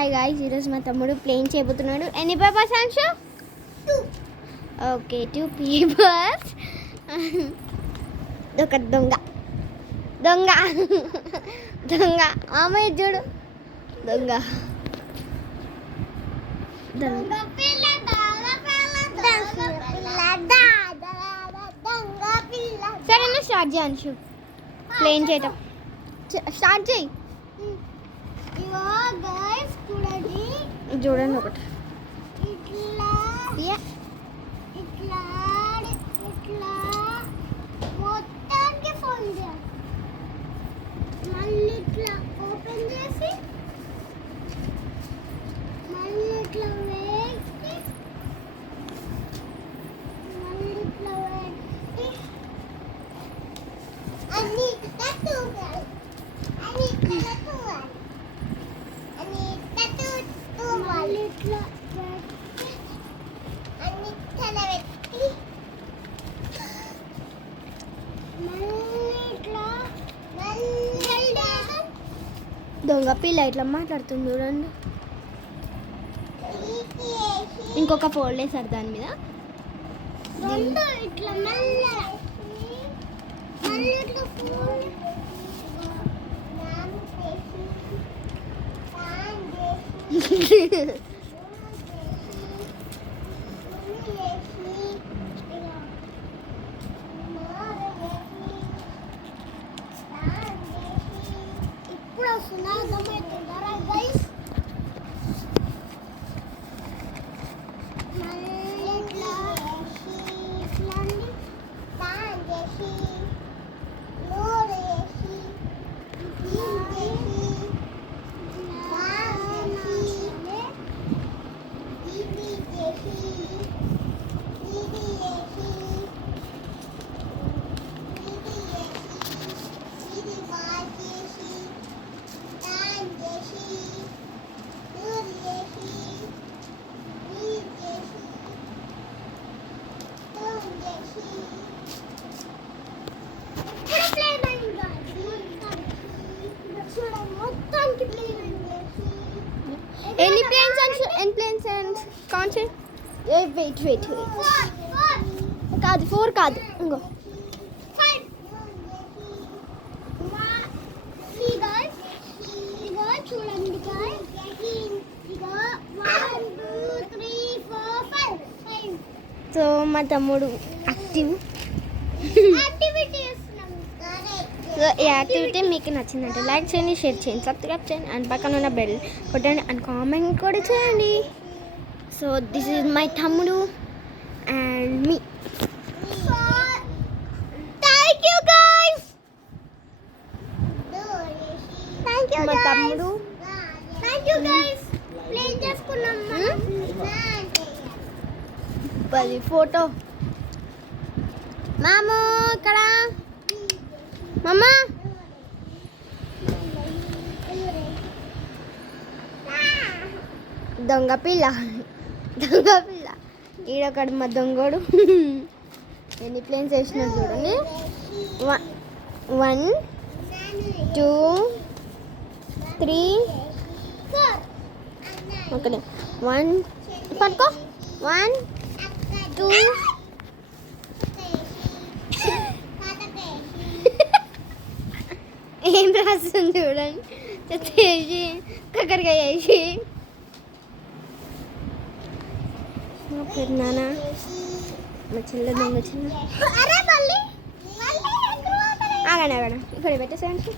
Hi guys, ఈరోజు మా తమ్ముడు ప్లేన్ చేయబోతున్నాడు. ఎన్ని పేపర్స్ అంశు? 2. Okay, 2 papers. ఒక దొంగ దొంగ దొంగ అమ్మాయి చూడు, దొంగ దొంగ. సరేనా, స్టార్ట్ చేయి అంశు. ప్లేన్ చేయటం స్టార్ట్ చేయి. చూడండి ఒకటి ఇట్లా ఇట్లా ఇట్లా మొత్తానికి ఫోల్డ్ చేయాలి. మళ్ళీ ఇట్లా ఓపెన్ చేసి మళ్ళీ ఇట్లా వేసి మళ్ళీ ఇట్లా వేసి అన్ని తట్టు అన్ని తట్టు అన్ని తట్టు మళ్ళీ ఇట్లా అన్ని తలబెట్టి మళ్ళీ ఇట్లా దొంగ పిల్ల ఇట్లా మాట్లాడుతుంది చూడండి. ఇంకొక ఫోల్డ్ వేసారు దాని మీద. రెండు ఇట్లా మళ్ళీ ఇట్లా ఫోల్డ్ ఇప్పుడు వస్తున్నా అర్థమవుతుందా గైస్? మళ్ళీ ఇట్లా ఇట్లా ప్యాన్ చేసి నూనె వేసి ఎన్ని ప్లేన్స్ అంశు? ఎన్ని ప్లేన్స్ కౌంట్ చేయి. వెయిట్ వెయిట్ కాదు, 4 కాదు, ఇంకో చూడండి సో మా తమ్ముడు యాక్టివ్. సో ఈ యాక్టివిటీ మీకు నచ్చిందంటే లైక్ చేయండి, షేర్ చేయండి, సబ్స్క్రైబ్ చేయండి, అండ్ పక్కన ఉన్న బెల్ కొట్టండి, అండ్ కామెంట్ కూడా చేయండి. సో దిస్ ఈజ్ మై తమ్ముడు and me. Thank you guys. మా తమ్ముడు థ్యాంక్ యూ గైస్. ప్లేన్ చేసుకున్నాం మనం. అది ఫోటో మాము ఇక్కడ మమ్మ దొంగ పిల్ల దొంగ పిల్ల ఈడొకడు మా దొంగోడు. ఎన్ని ప్లేన్స్ వేసినాడు చూడండి. 1 2 3 ఓకే 1 పట్టుకో 1 2 ఏం రాస్తుంది చూడండి. చెత్త వేసి కాకరకాయ వేసి నాన్న మా చిల్ల దొంగ చిన్న ఆగండి ఇక్కడ పెట్టేసేయండి.